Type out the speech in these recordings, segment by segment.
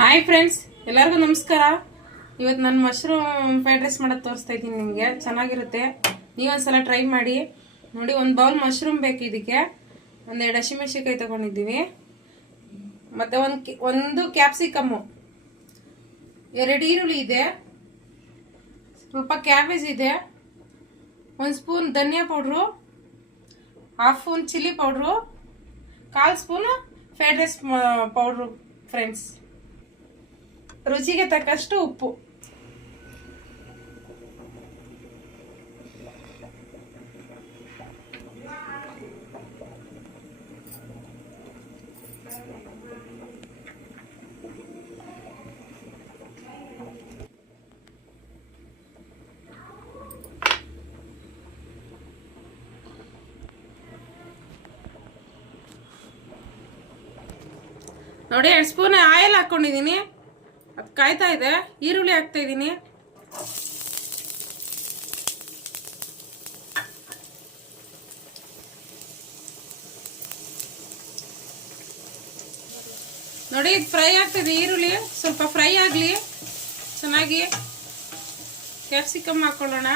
Hi friends ಎಲ್ಲರಿಗೂ ನಮಸ್ಕಾರ. ಇವತ್ತು ನಾನು ಮಶ್ರೂಮ್ ಫ್ರೈಡ್ ರೈಸ್ ಮಾಡೋದು ತೋರಿಸ್ತಾ ಇದ್ದೀನಿ ನಿಮಗೆ. ಚೆನ್ನಾಗಿರುತ್ತೆ. ನೀವೊಂದ್ಸಲ ಟ್ರೈ ಮಾಡಿ. ನೋಡಿ, ಒಂದು ಬೌಲ್ ಮಶ್ರೂಮ್ ಬೇಕು ಇದಕ್ಕೆ. ಒಂದೆರಡು ಹಸಿಮೆಣಸಿಕಾಯಿ ತೊಗೊಂಡಿದ್ದೀವಿ. ಮತ್ತು ಒಂದು ಒಂದು ಕ್ಯಾಪ್ಸಿಕಮ್ಮು ಎರಡು ಈರುಳ್ಳಿ ಇದೆ. ಸ್ವಲ್ಪ ಕ್ಯಾಬೇಜ್ ಇದೆ. ಒಂದು ಸ್ಪೂನ್ ಧನಿಯಾ powder. Half spoon chilli powder. ಕಾಲು spoon fried rice powder friends ರುಚಿಗೆ ತಕ್ಕಷ್ಟು ಉಪ್ಪು. ನೋಡಿ ಎರಡು ಸ್ಪೂನ್ ಆಯಿಲ್ ಹಾಕ್ಕೊಂಡಿದ್ದೀನಿ ಅದು ಕಾಯ್ತಾ ಇದೆ. ಈರುಳ್ಳಿ ಹಾಕ್ತಾ ಇದ್ದೀನಿ ನೋಡಿ, ಇದು ಫ್ರೈ ಆಗ್ತಿದೆ ಈರುಳ್ಳಿ. ಸ್ವಲ್ಪ ಫ್ರೈ ಆಗಲಿ. ಚೆನ್ನಾಗಿ. ಕ್ಯಾಪ್ಸಿಕಮ್ ಹಾಕೊಳ್ಳೋಣ.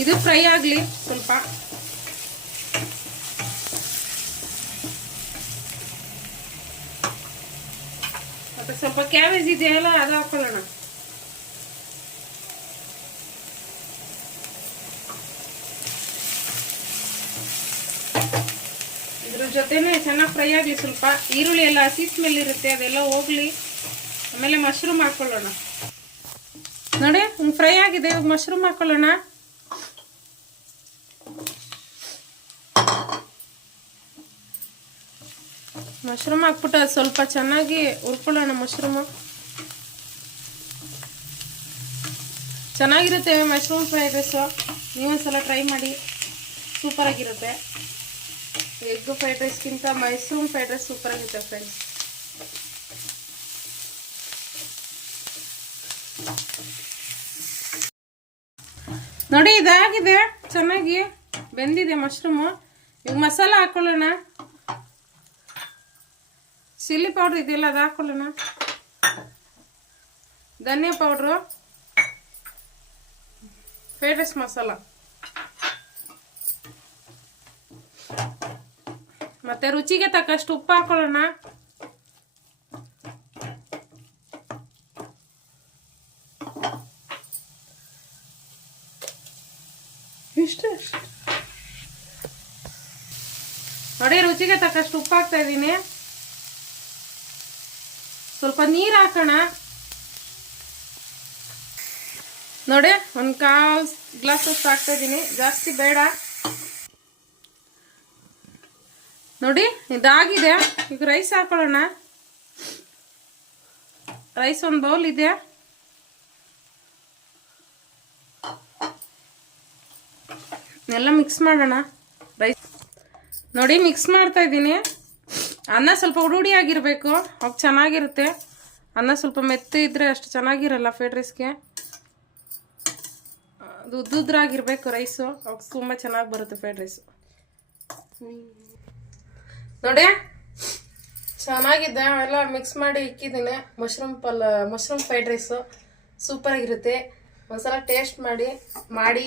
ಇದು ಫ್ರೈ ಆಗಲಿ ಸ್ವಲ್ಪ. ಮತ್ತೆ ಸ್ವಲ್ಪ ಕ್ಯಾಬೇಜ್ ಇದೆಯಲ್ಲ ಅದು ಹಾಕೊಳ್ಳೋಣ. ಇದ್ರ ಜೊತೆನೆ ಚೆನ್ನಾಗಿ ಫ್ರೈ ಆಗಲಿ ಸ್ವಲ್ಪ. ಈರುಳ್ಳಿ ಎಲ್ಲ ಹಸಿ ಸ್ಮೆಲ್ ಇರುತ್ತೆ ಅದೆಲ್ಲ ಹೋಗ್ಲಿ. ಆಮೇಲೆ ಮಶ್ರೂಮ್ ಹಾಕೊಳ್ಳೋಣ. ನೋಡಿ ಫ್ರೈ ಆಗಿದೆ ಮಶ್ರೂಮ್ ಹಾಕೊಳ್ಳೋಣ. ಮಶ್ರೂಮ್ ಹಾಕ್ಬಿಟ್ಟು ಸ್ವಲ್ಪ ಚೆನ್ನಾಗಿ ಹುರ್ಕೊಳ್ಳೋಣ ಮಶ್ರೂಮು. ಚೆನ್ನಾಗಿರುತ್ತೆ ಮಶ್ರೂಮ್ ಫ್ರೈಡ್ ರೈಸು. ನೀವೊಂದ್ಸಲ ಟ್ರೈ ಮಾಡಿ. ಸೂಪರಾಗಿರುತ್ತೆ. ಎಗ್ ಫ್ರೈಡ್ ರೈಸ್ಗಿಂತ ಮಶ್ರೂಮ್ ಫ್ರೈಡ್ ರೈಸ್ ಸೂಪರಾಗಿರುತ್ತೆ ಫ್ರೆಂಡ್ಸ್ ನೋಡಿ, ಇದಾಗಿದೆ. ಚೆನ್ನಾಗಿ ಬೆಂದಿದೆ ಮಶ್ರೂಮು. ಈಗ ಮಸಾಲ ಹಾಕೊಳ್ಳೋಣ. ಚಿಲ್ಲಿ ಪೌಡ್ರ್ ಇದೆಯಲ್ಲ, ಅದು ಹಾಕೊಳ್ಳೋಣ. ಧನಿಯಾ ಪೌಡ್ರು. ರೈಸ್ ಮಸಾಲ. ಮತ್ತೆ ರುಚಿಗೆ ತಕ್ಕಷ್ಟು ಉಪ್ಪು ಹಾಕೊಳ್ಳೋಣ. ಇಷ್ಟೇ. ನೋಡಿ, ರುಚಿಗೆ ತಕ್ಕಷ್ಟು ಉಪ್ಪು ಹಾಕ್ತಾ ಇದ್ದೀನಿ. ಸ್ವಲ್ಪ ನೀರು ಹಾಕೋಣ. ನೋಡಿ, ಒಂದು ಕಾಲು ಗ್ಲಾಸ್ ಅಷ್ಟು ಹಾಕ್ತಾ ಇದ್ದೀನಿ ಜಾಸ್ತಿ ಬೇಡ. ನೋಡಿ, ಇದಾಗಿದೆ. ಈಗ ರೈಸ್ ಹಾಕೊಳ್ಳೋಣ. ರೈಸ್ ಒಂದು ಬೌಲ್ ಇದೆ. ಎಲ್ಲ ಮಿಕ್ಸ್ ಮಾಡೋಣ. ರೈಸ್ ನೋಡಿ, ಮಿಕ್ಸ್ ಮಾಡ್ತಾ ಇದ್ದೀನಿ ಅನ್ನ ಸ್ವಲ್ಪ ಉಡುಡಿ ಆಗಿರಬೇಕು ಅವಾಗ ಚೆನ್ನಾಗಿರುತ್ತೆ. ಅನ್ನ ಸ್ವಲ್ಪ ಮೆತ್ತ ಇದ್ದರೆ ಅಷ್ಟು ಚೆನ್ನಾಗಿರಲ್ಲ ಫ್ರೈಡ್ ರೈಸ್ಗೆ ಅದು ಉದ್ದುದ್ರಾಗಿರ್ಬೇಕು ರೈಸು. ಅವಾಗ ತುಂಬ ಚೆನ್ನಾಗಿ ಬರುತ್ತೆ ಫ್ರೈಡ್ ರೈಸು ನೋಡಿ ಚೆನ್ನಾಗಿದೆ. ಎಲ್ಲ ಮಿಕ್ಸ್ ಮಾಡಿ ಇಕ್ಕಿದ್ದೀನಿ. ಮಶ್ರೂಮ್ ಪಲ್ ಮಶ್ರೂಮ್ ಫ್ರೈಡ್ ರೈಸು ಸೂಪರಾಗಿರುತ್ತೆ ಒಂದ್ಸಲ ಟೇಸ್ಟ್ ಮಾಡಿ ಮಾಡಿ.